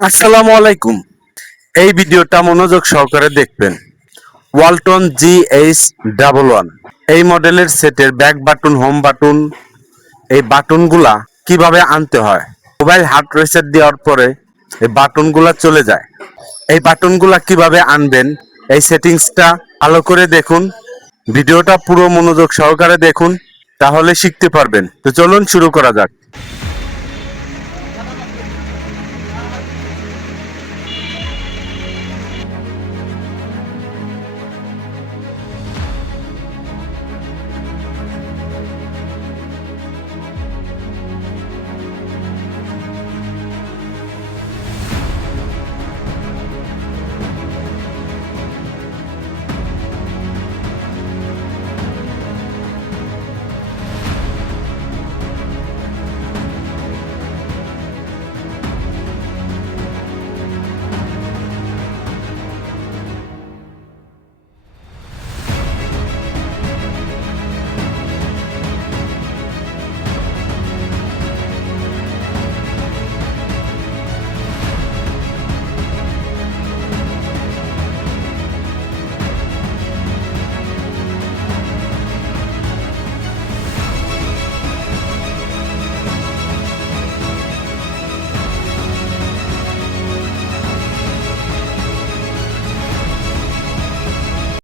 আসসালামু আলাইকুম। এই ভিডিওটা মনোযোগ সহকারে দেখবেন। ওয়ালটন GH11 এই মডেলের সেটের ব্যাক বাটন, হোম বাটন, এই বাটনগুলা কিভাবে আনতে হয়। মোবাইল হার্ড রিসেট দেওয়ার পরে এই বাটনগুলা চলে যায়। এই বাটনগুলা কিভাবে আনবেন, এই সেটিংসটা ভালো করে দেখুন। ভিডিওটা পুরো মনোযোগ সহকারে দেখুন, তাহলে শিখতে পারবেন। তো চলুন শুরু করা যাক।